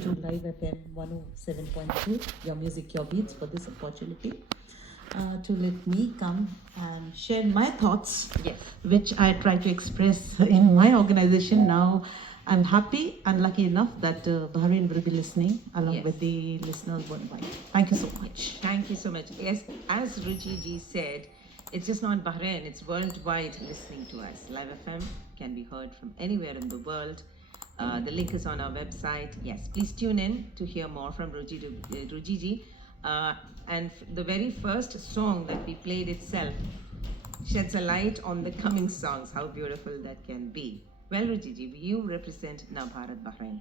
to Live FM 107.2, your music, your beats, for this opportunity to let me come and share my thoughts, Yes. which I try to express in my organization. Now, I'm happy and lucky enough that Bahrain will be listening along Yes. with the listeners worldwide. Thank you so much. Thank you so much. Yes, as Ruchi ji said, it's just not Bahrain, it's worldwide listening to us. Live FM can be heard from anywhere in the world. The link is on our website. Yes, please tune in to hear more from Ruchi ji. And the very first song that we played itself sheds a light on the coming songs. How beautiful that can be. Well, Ruchi ji, you represent Now Bharat Bahrain.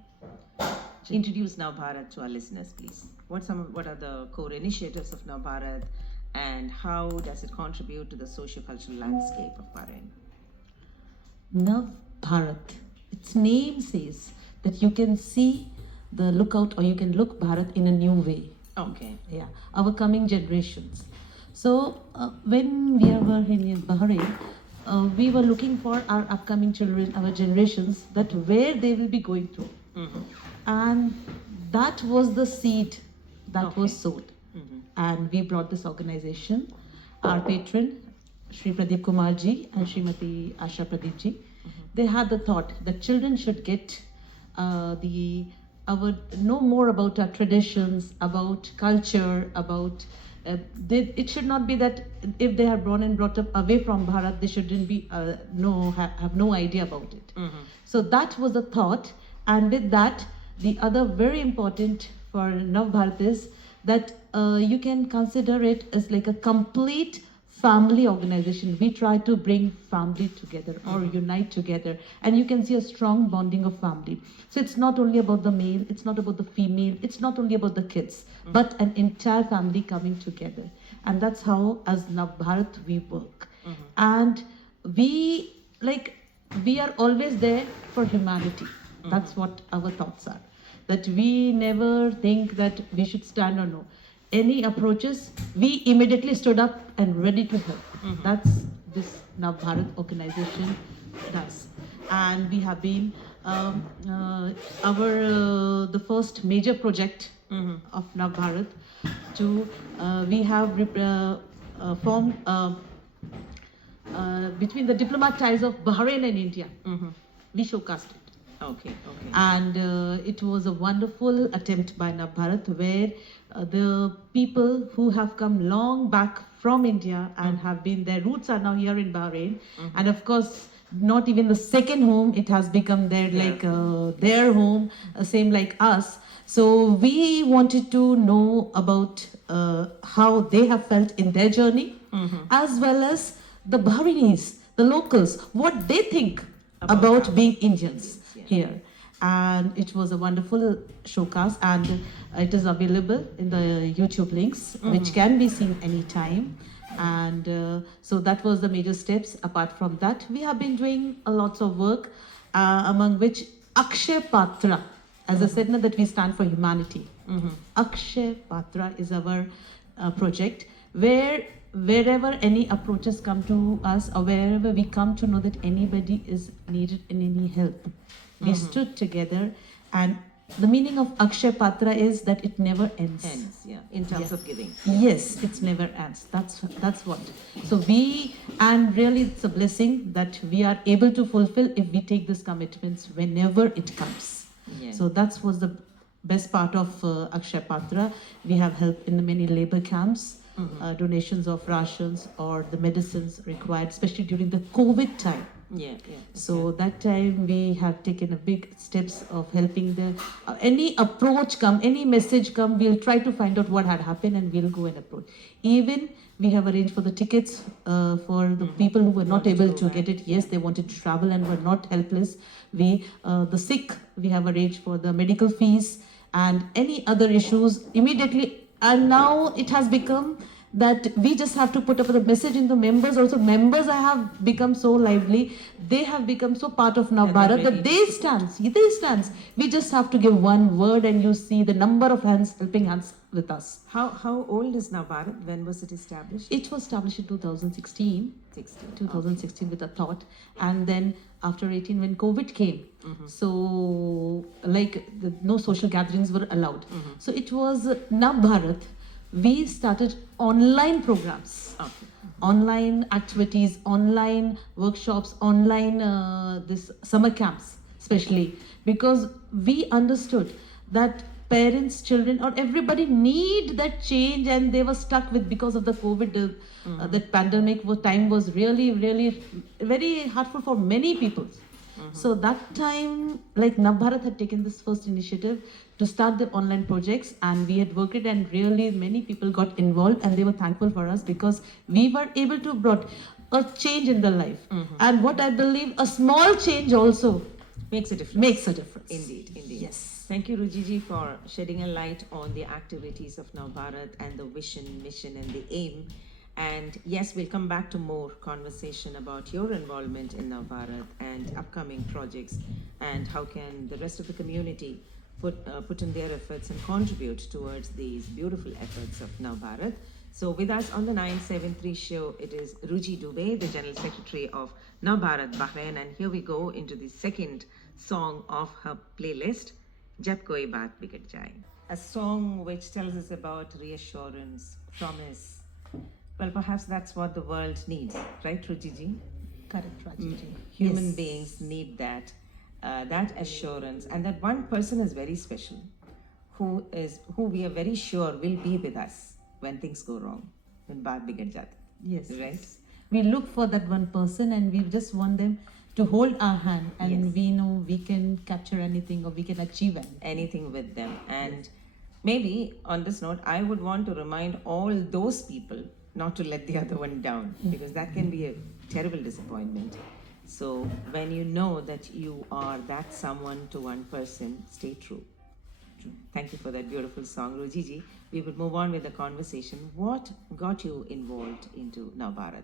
Introduce Now Bharat to our listeners, please. What are the core initiatives of Now Bharat, and how does it contribute to the socio-cultural landscape of Bahrain? Nav Bharat. Its name says that you can see the lookout, or you can look Bharat in a new way. Okay. Yeah, our coming generations. So when we were in Bahrain, we were looking for our upcoming children, our generations, that where they will be going through. And that was the seed that was sowed. And we brought this organization, our patron, Shri Pradeep Kumar ji and Srimati Asha Pradeep ji. They had the thought that children should get know more about our traditions, about culture, about it should not be that if they are born and brought up away from Bharat, they shouldn't be have no idea about it. So that was the thought, and with that, the other very important for Nav Bharat is that you can consider it as like a complete family organization. We try to bring family together or unite together, and you can see a strong bonding of family. So it's not only about the male, it's not about the female, it's not only about the kids, but an entire family coming together. And that's how, as Nav Bharat, we work. And we are always there for humanity. That's what our thoughts are. That we never think that we should stand or no. Any approaches, we immediately stood up and ready to help. That's this Nav Bharat organization does. And we have been the first major project of Nav Bharat we have formed between the diplomat ties of Bahrain and India. We showcased it. Okay. And it was a wonderful attempt by Nav Bharat, where the people who have come long back from India and have been, their roots are now here in Bahrain. And of course, not even the second home, it has become their home, same like us. So we wanted to know about how they have felt in their journey, as well as the Bahrainis, the locals, what they think about being Indians here. And it was a wonderful showcase, and it is available in the YouTube links, which can be seen anytime. And so that was the major steps. Apart from that, we have been doing a lots of work, among which Akshay Patra, as I said, now that we stand for humanity. Akshay Patra is our project, where wherever any approaches come to us, or wherever we come to know that anybody is needed in any help, we stood together. And the meaning of Akshay Patra is that it never ends. In terms of giving. Yes, it never ends. That's what. So and really it's a blessing that we are able to fulfill if we take these commitments whenever it comes. Yeah. So that was the best part of Akshay Patra. We have helped in many labor camps, donations of rations or the medicines required, especially during the COVID time. So that time we have taken a big steps of helping any approach come, any message come, we'll try to find out what had happened and we'll go and approach. Even we have arranged for the tickets for the people who were not able to get it. Yes, they wanted to travel and were not helpless. The sick, we have arranged for the medical fees and any other issues immediately. And now it has become that we just have to put up the message in the members also. Members have become so lively. They have become so part of Navbharat that they stand. We just have to give one word and you see the number of hands, helping hands with us. How old is Navbharat? When was it established? It was established in 2016. 2016 with a thought, and then after 18 when COVID came, so like no social gatherings were allowed. So it was Navbharat. We started online programs, online activities, online workshops, online this summer camps, especially because we understood that parents, children, or everybody need that change, and they were stuck with because of the COVID. That pandemic time was really, really very hurtful for many people. So that time, like Navbharat had taken this first initiative to start the online projects, and we had worked it, and really many people got involved, and they were thankful for us because we were able to brought a change in their life. And what I believe, a small change also Makes a difference. makes a difference. Indeed, indeed. Yes. Thank you, Rujiji, for shedding a light on the activities of Navbharat and the vision, mission, and the aim. And yes, we'll come back to more conversation about your involvement in Navbharat and upcoming projects, and how can the rest of the community put in their efforts and contribute towards these beautiful efforts of Navbharat. So with us on the 973 show, it is Ruji Dubey, the General Secretary of Navbharat Bahrain, and here we go into the second song of her playlist, Jab Koi Baat Bigad Jaye. A song which tells us about reassurance, promise. Well, perhaps that's what the world needs, right, Rujiji? Correct, Rajiji. Human Yes. beings need that, that assurance, and that one person is very special, who we are very sure will be with us when things go wrong, when baat bigad jata. Yes. Right? We look for that one person, and we just want them to hold our hand, and Yes. we know we can capture anything or we can achieve Anything with them. And maybe on this note, I would want to remind all those people not to let the other one down, because that can be a terrible disappointment. So when you know that you are that someone to one person, stay true. Thank you for that beautiful song, Rujiji. We would move on with the conversation. What got you involved into Navbharat?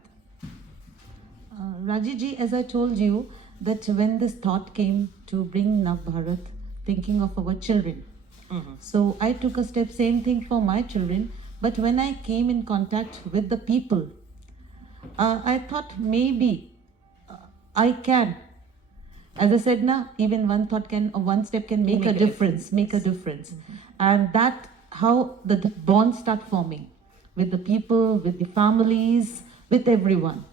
Rajiji, as I told you, that when this thought came to bring Navbharat, thinking of our children, so I took a step, same thing for my children. But when I came in contact with the people, I thought maybe I can. As I said, na, even one thought can, or one step can make a difference. And that how the bonds start forming with the people, with the families, with everyone.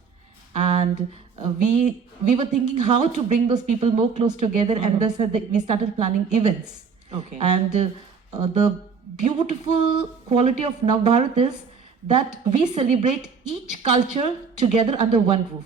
And we were thinking how to bring those people more close together, and they said that we started planning events. Okay. And the beautiful quality of Navbharat is that we celebrate each culture together under one roof.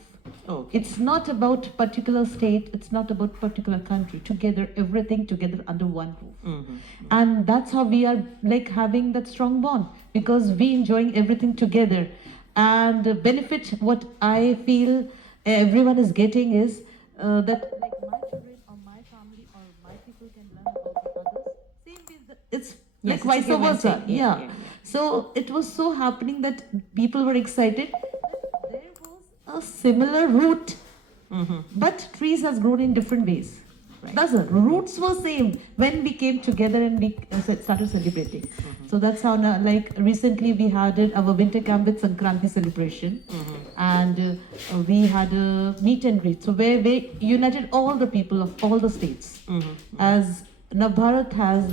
Okay. It's not about particular state, it's not about particular country. Together, everything together under one roof. And that's how we are like having that strong bond, because we enjoying everything together. And the benefit, what I feel everyone is getting is that like my children or my family or my people can learn about the others. Same way, it's Yes, like it's vice a give and versa. take. Yeah. So it was so happening that people were excited that there was a similar root, but trees has grown in different ways. Right. That's it. Roots were same when we came together and we started celebrating. So that's how now, like recently we had our winter camp with Sankranti celebration, and we had a meet and greet. So where we united all the people of all the states. As Navbharat has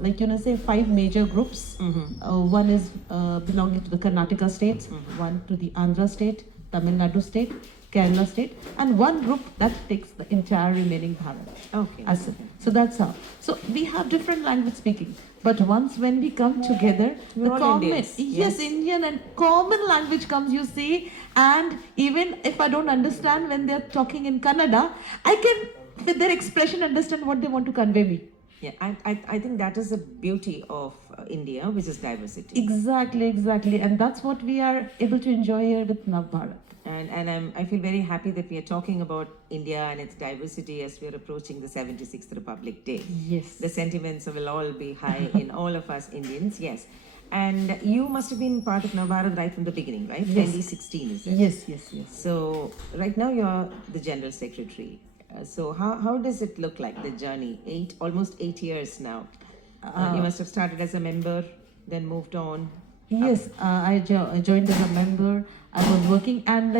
like say 5 major groups. One is belonging to the Karnataka states, one to the Andhra state, Tamil Nadu state, Kerala state, and one group that takes the entire remaining Bharat. Okay. So that's how. So we have different language speaking, but once when we come together, We're all common, Indians. yes, Indian and common language comes, you see, and even if I don't understand when they're talking in Kannada, I can with their expression understand what they want to convey me. Yeah, I think that is the beauty of India, which is diversity. Exactly, and that's what we are able to enjoy here with Navbharat. And I feel very happy that we are talking about India and its diversity as we are approaching the 76th Republic Day. Yes. The sentiments will all be high in all of us Indians, yes. And you must have been part of Navbharat right from the beginning, right? Yes. ND16 is it? Yes, yes, yes. So right now you're the general secretary. So how does it look like, the journey? Almost 8 years now. You must have started as a member, then moved on. Yes, I joined as a member. I was working, and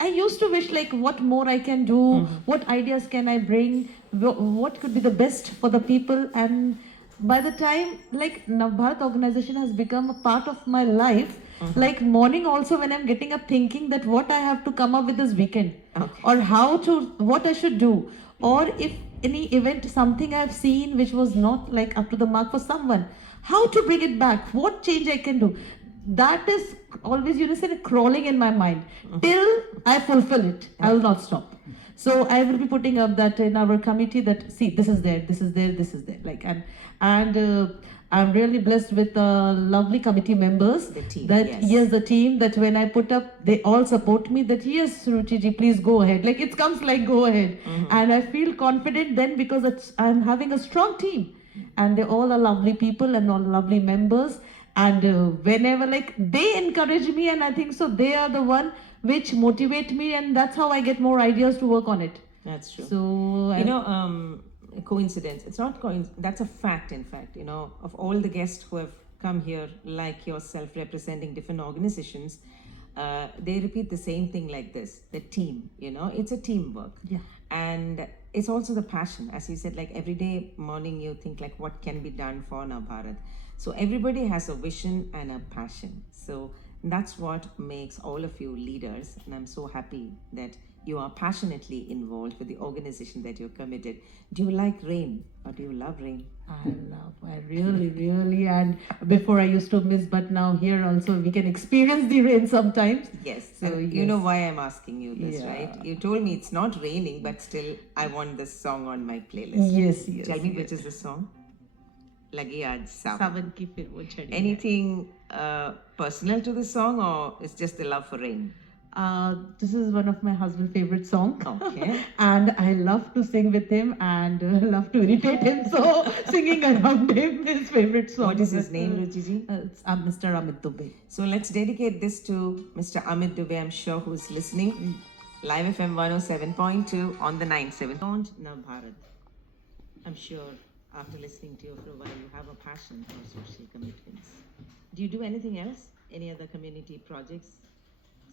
I used to wish like what more I can do, what ideas can I bring, what could be the best for the people. And by the time like Navbharat organization has become a part of my life, like morning also when I'm getting up thinking that what I have to come up with this weekend, Okay. or what I should do, or if any event something I've seen which was not like up to the mark for someone, how to bring it back, what change I can do, that is always say crawling in my mind till I fulfill it. I will not stop. So I will be putting up that in our committee that see this is there, this is there, this is there, like and I'm really blessed with lovely committee members. The team, That yes. the team that when I put up, they all support me. That yes, Ruchiji, please go ahead. Like it comes like go ahead, and I feel confident then because I'm having a strong team, and they all are lovely people and all lovely members. And whenever like they encourage me, and I think so, they are the one which motivate me, and that's how I get more ideas to work on it. That's true. So You know, coincidence. It's not coincidence. That's a fact, in fact. You know, of all the guests who have come here, like yourself, representing different organizations, they repeat the same thing like this: the team. You know, it's a teamwork. Yeah. And it's also the passion, as you said. Like every day morning, you think like, what can be done for Navbharat? So everybody has a vision and a passion. So that's what makes all of you leaders, and I'm so happy that you are passionately involved with the organization that you're committed. Do you like rain or do you love rain? I really, really, and before I used to miss, but now here also we can experience the rain sometimes. Yes. So, And you know yes. why I'm asking you this, Yeah. right? You told me it's not raining, but still I want this song on my playlist. Yes, yes. Tell me yes. which is the song? Lagi Aaj Sawan. सावन की फिर वो झड़ी है. Anything personal to the song, or it's just the love for rain? This is one of my husband's favorite songs. Okay. And I love to sing with him and love to irritate him. So singing around him is favorite song. What is his name, Ruchiji? It's Mr. Amit Dubey. So let's dedicate this to Mr. Amit Dubey, I'm sure, who's listening. Live FM 107.2 on the 97. Don't Navbharat. I'm sure after listening to you for a while, you have a passion for social commitments. Do you do anything else? Any other community projects?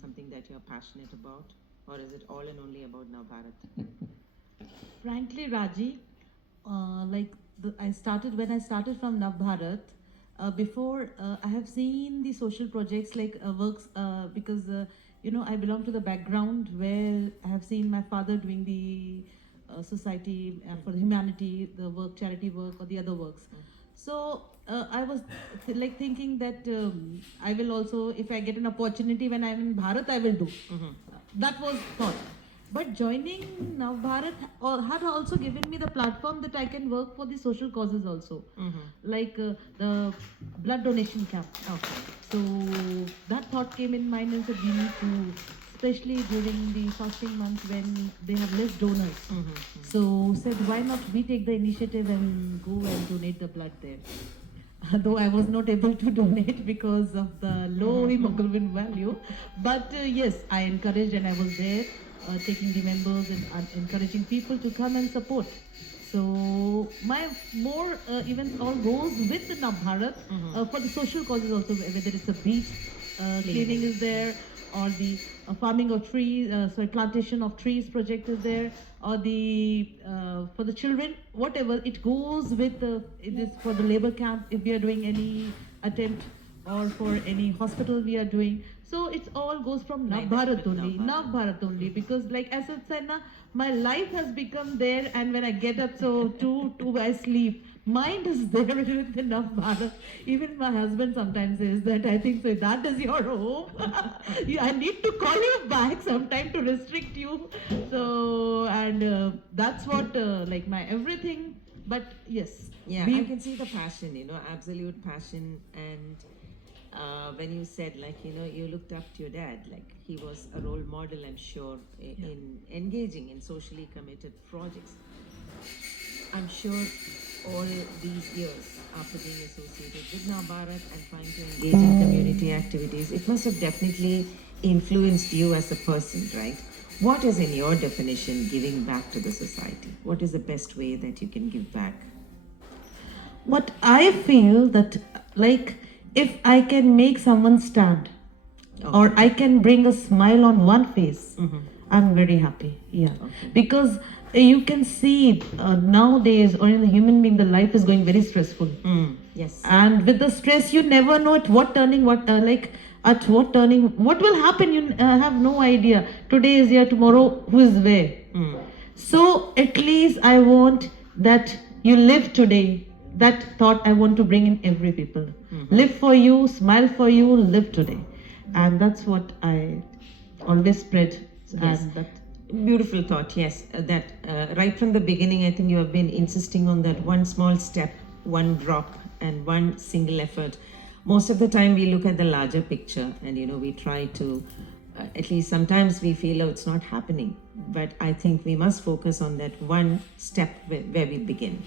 Something that you're passionate about? Or is it all and only about Navbharat? Frankly, Raji, when I started from Navbharat, before I have seen the social projects like works because I belong to the background where I have seen my father doing the society for humanity, the work, charity work, or the other works. So I was thinking that I will also, if I get an opportunity when I'm in Bharat, I will do. That was thought. But joining Now Bharat had also given me the platform that I can work for the social causes also, like the blood donation camp. Okay. So that thought came in mind and said we need to, especially during the fasting month when they have less donors. So said why not we take the initiative and go and donate the blood there. Though I was not able to donate because of the low hemoglobin value, but yes, I encouraged and I was there taking the members and encouraging people to come and support. So my more events all goes with the Navbharat for the social causes also, whether it's a beach cleaning is there, or the farming of trees, plantation of trees project is there, or the for the children, whatever it goes with. It is for the labor camp if we are doing any attempt, or for any hospital we are doing. So it all goes from Like Navbharat that with only, Navbharat only, because like as I said, my life has become there, and when I get up, so two I sleep. Mind is there with the Navbharat. Even my husband sometimes says that I think so. That is your home. I need to call you back sometime to restrict you. So and that's what like my everything. But yes, Yeah, I can see the passion, absolute passion. And when you said, you looked up to your dad, like he was a role model, I'm sure, in engaging in socially committed projects. I'm sure all these years, after being associated with Navbharat and trying to engage in community activities, it must have definitely influenced you as a person, right? What is, in your definition, giving back to the society? What is the best way that you can give back? What I feel that, like, if I can make someone stand, or I can bring a smile on one face, I'm very happy. Yeah, because you can see it, nowadays, or in the human being, the life is going very stressful. Yes. And with the stress, you never know at what turning, at what turning, what will happen. You have no idea. Today is here, tomorrow who is where. So at least I want that you live today. That thought I want to bring in every people. Live for you, smile for you, live today. And that's what I always spread. Yes. And that, Beautiful thought, yes. That right from the beginning, I think you have been insisting on that one small step, one drop, and one single effort. Most of the time, we look at the larger picture, and we try to, at least sometimes we feel, oh, it's not happening. But I think we must focus on that one step where we begin.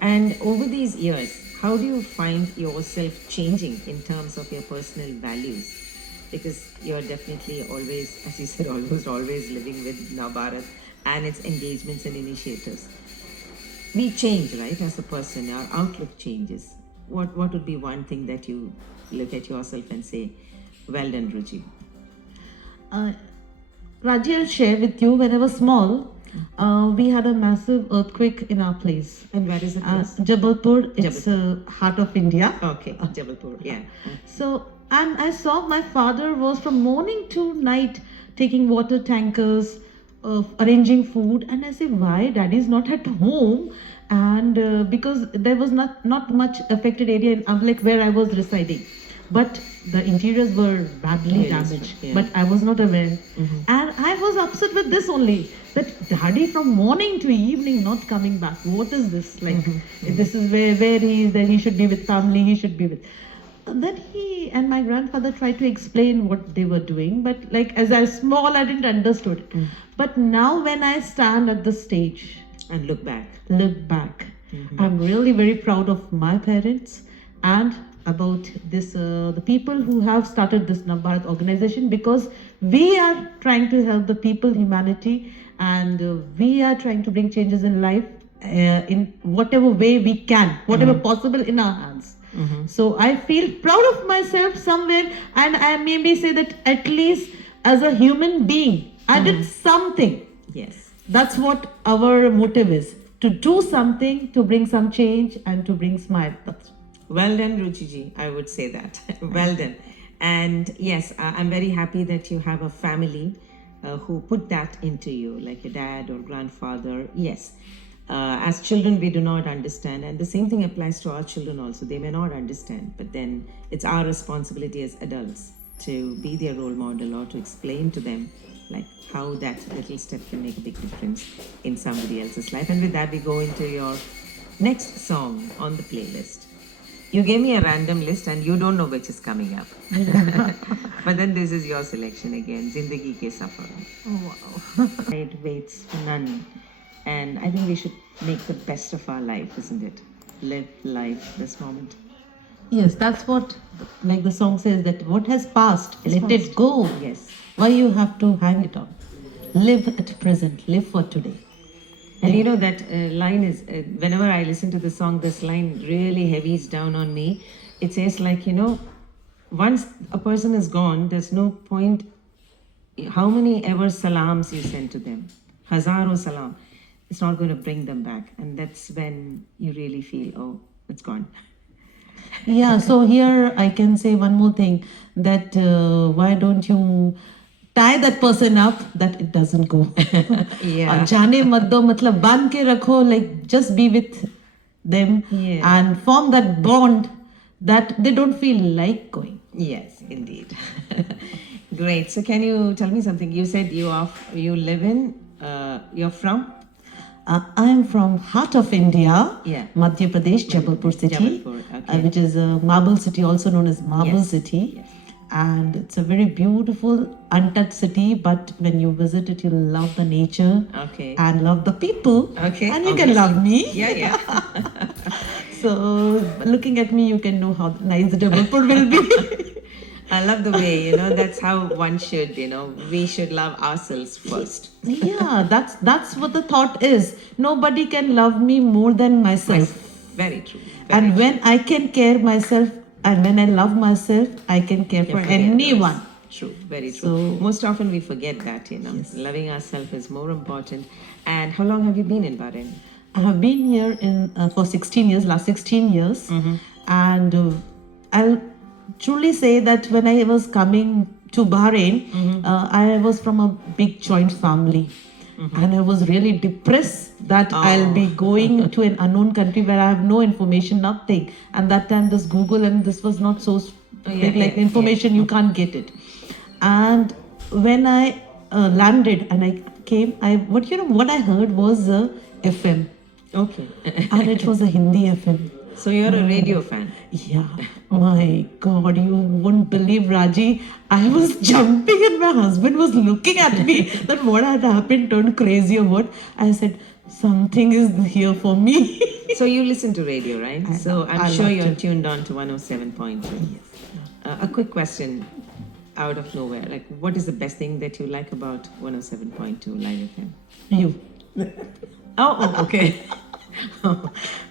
And over these years, how do you find yourself changing in terms of your personal values? Because you're definitely always, as you said, almost always living with Navbharat and its engagements and initiatives. We change, right, as a person, our outlook changes. What would be one thing that you look at yourself and say, well done, Ruchi? Raji, I'll share with you, when I was small, we had a massive earthquake in our place. And where is it? Jabalpur, it's heart of India. Okay, Jabalpur, yeah. So, and I saw my father was from morning to night taking water tankers, arranging food, and I said, why daddy is not at home? And because there was not much affected area in like where I was residing, but the interiors were badly damaged. Yeah. But I was not aware, and I was upset with this only, that daddy from morning to evening not coming back. What is this like? This is where he is. That he should be with family. He should be with. Then he and my grandfather tried to explain what they were doing, but like as I was small, I didn't understood. But now when I stand at the stage And look back. I'm really very proud of my parents and about this the people who have started this Navbharat organization, because we are trying to help the people, humanity, and we are trying to bring changes in life in whatever way we can, whatever possible in our hands. So I feel proud of myself somewhere, and I maybe say that at least as a human being, I did something. Yes. That's what our motive is, to do something, to bring some change and to bring smile. Well done, Ruchiji. I would say that. Well done. And yes, I'm very happy that you have a family who put that into you, like your dad or grandfather. Yes. As children, we do not understand, and the same thing applies to our children also. They may not understand, but then it's our responsibility as adults to be their role model or to explain to them like how that little step can make a big difference in somebody else's life. And with that, we go into your next song on the playlist. You gave me a random list and you don't know which is coming up. But then this is your selection again, Zindagi Ke Safar. Oh wow. It waits for none. And I think we should make the best of our life, isn't it? Live life this moment. Yes, that's what, like the song says, that what has passed, let it go. Yes. Why you have to hang it on? Live at present, live for today. And you know that line is, whenever I listen to the song, this line really heavies down on me. It says like, once a person is gone, there's no point, how many ever salams you send to them, hazaro salam, it's not going to bring them back. And that's when you really feel, oh, it's gone. Yeah, so here I can say one more thing, that why don't you tie that person up that it doesn't go. Yeah. Jaane mat do, matlab band ke rakho, like just be with them and form that bond that they don't feel like going. Yes, indeed. Great. So can you tell me something? You said you live in, you're from? I am from heart of India, Yeah. Madhya Pradesh, Jabalpur city, Jabalpur, okay. which is a marble city, also known as Marble Yes, City. yes. And it's a very beautiful, untouched city, but when you visit it, you'll love the nature Okay. and love the people. Okay, And you can obviously. love me. Yeah, yeah. So looking at me, you can know how nice the development will be. I love the way, that's how one should, we should love ourselves first. Yeah, that's what the thought is. Nobody can love me more than myself. Very true. And when I can care myself and when I love myself, I can care for anyone. True, very true. So, most often we forget that, loving ourselves is more important. And how long have you been in Bahrain? I have been here for 16 years, last 16 years. And I'll truly say that when I was coming to Bahrain, I was from a big joint family. And I was really depressed that I'll be going to an unknown country where I have no information, nothing. And that time this Google and this was not so big, like information, you can't get it. And when I landed and I came, what I heard was a FM. Okay. And it was a Hindi FM. So you're a radio fan? Yeah. My God, you wouldn't believe, Raji. I was jumping and my husband was looking at me that what had happened, turned crazy or what. I said, something is here for me. So you listen to radio, right? I'm sure you're tuned on to 107.2. Yes. A quick question out of nowhere. Like, what is the best thing that you like about 107.2 Live FM? You. Okay.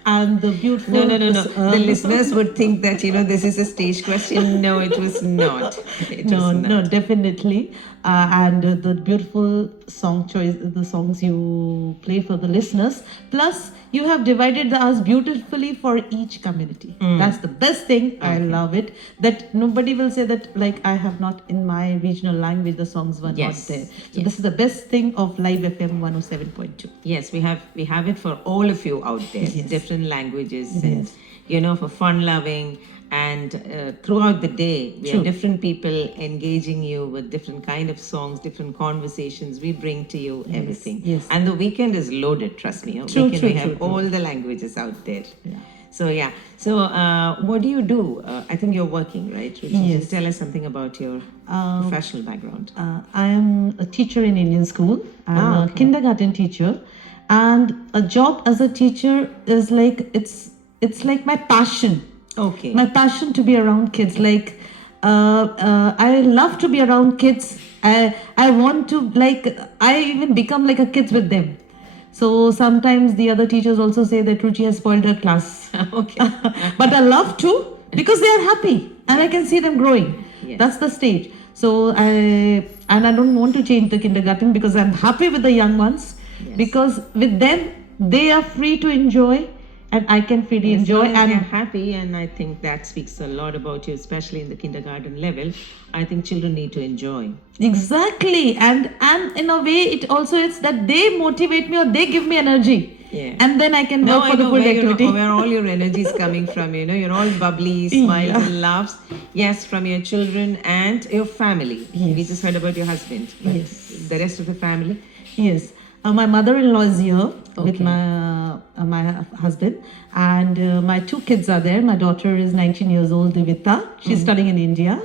And the beautiful... No. The listeners would think that, this is a stage question. No, it was not. No, definitely. And the beautiful song choice, the songs you play for the listeners. Plus, you have divided us beautifully for each community. That's the best thing. I love it. That nobody will say that, like, I have not in my regional language, the songs were not there. So this is the best thing of Live FM 107.2. Yes, we have it for all of you out there. Yes. Different languages and, for fun-loving. And throughout the day, we have different people engaging you with different kind of songs, different conversations. We bring to you everything. Yes. And the weekend is loaded, trust me. We have all the languages out there. Yeah. So what do you do? I think you're working, right? Yes. Just tell us something about your professional background. I am a teacher in Indian school. I'm a kindergarten teacher. And a job as a teacher is like, it's like my passion. Okay. My passion to be around kids. Like, I love to be around kids. I want to, like, I even become like a kid with them. So sometimes the other teachers also say that Ruchi has spoiled her class. Okay. But I love to because they are happy and I can see them growing. Yes. That's the stage. So I don't want to change the kindergarten because I'm happy with the young ones. Yes. Because with them, they are free to enjoy. And I can freely enjoy. And they're happy, and I think that speaks a lot about you, especially in the kindergarten level. I think children need to enjoy. Exactly. And in a way, it also is that they motivate me or they give me energy. Yeah. And then I can work for the full activity. Where all your energy is coming from, you're all bubbly, smiles and laughs. Yes, from your children and your family. Yes. We just heard about your husband. Yes. The rest of the family? Yes. My mother-in-law is here with my husband, and my two kids are there. My daughter is 19 years old, Divita. She's studying in India.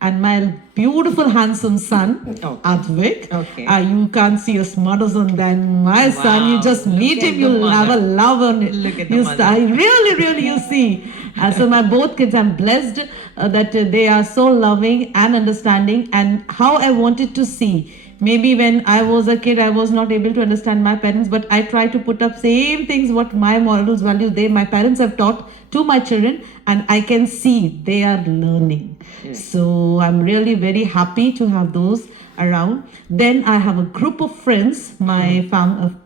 And my beautiful, handsome son, Advik. Okay. You can't see a smarter son than my son. You just meet him, you'll have a love on it. Look at the mother. Really, you see. So my both kids, I'm blessed that they are so loving and understanding, and how I wanted to see. Maybe when I was a kid, I was not able to understand my parents, but I try to put up same things what my morals, values, my parents have taught to my children, and I can see they are learning. Yes. So I'm really very happy to have those around. Then I have a group of friends, my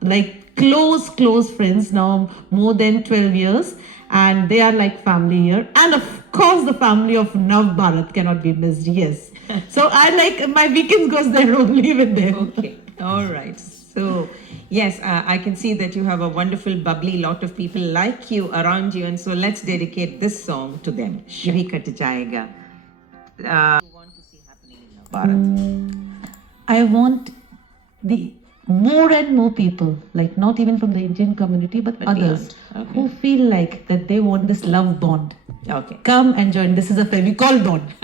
like close friends now, more than 12 years, and they are like family here. And of course, the family of Nav Bharat cannot be missed. Yes. So I like my weekends goes there only with them. Okay. All right. So yes, I can see that you have a wonderful, bubbly lot of people like you around you, and so let's dedicate this song to them. Shivi Kat Jayega. What do you want to see happening in Nav Bharat? I want the more and more people, like not even from the Indian community, but others, who feel like that they want this love bond. Okay. Come and join. This is a Fevicol bond.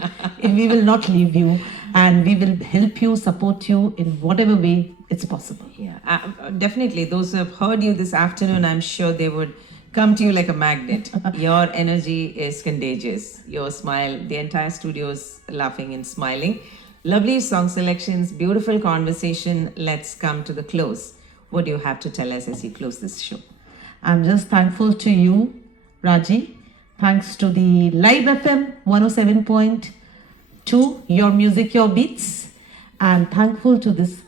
We will not leave you, and we will help you, support you in whatever way it's possible. Yeah, definitely. Those who have heard you this afternoon, I'm sure they would come to you like a magnet. Your energy is contagious. Your smile, the entire studio is laughing and smiling. Lovely song selections, beautiful conversation. Let's come to the close. What do you have to tell us as you close this show? I'm just thankful to you, Raji. Thanks to the Live FM 107.2, Your Music, Your Beats. And thankful to this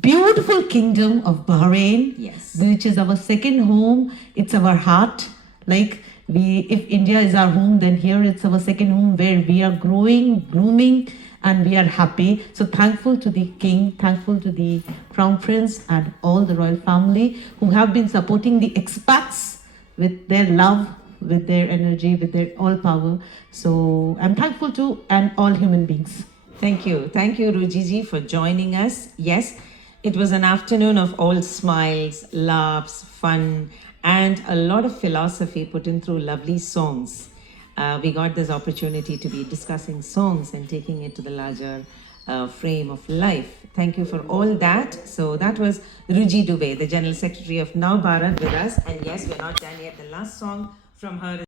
beautiful kingdom of Bahrain, Yes. which is our second home. It's our heart. Like if India is our home, then here it's our second home where we are growing, blooming, and we are happy. So thankful to the king, thankful to the crown prince and all the royal family who have been supporting the expats with their love, with their energy, with their all power. So I'm thankful to and all human beings. Thank you. Thank you, Rujiji, for joining us. Yes, it was an afternoon of all smiles, laughs, fun, and a lot of philosophy put in through lovely songs. We got this opportunity to be discussing songs and taking it to the larger frame of life. Thank you for all that. So that was Ruji Dubey, the General Secretary of Now Bharat, with us. And yes, we're not done yet. The last song from her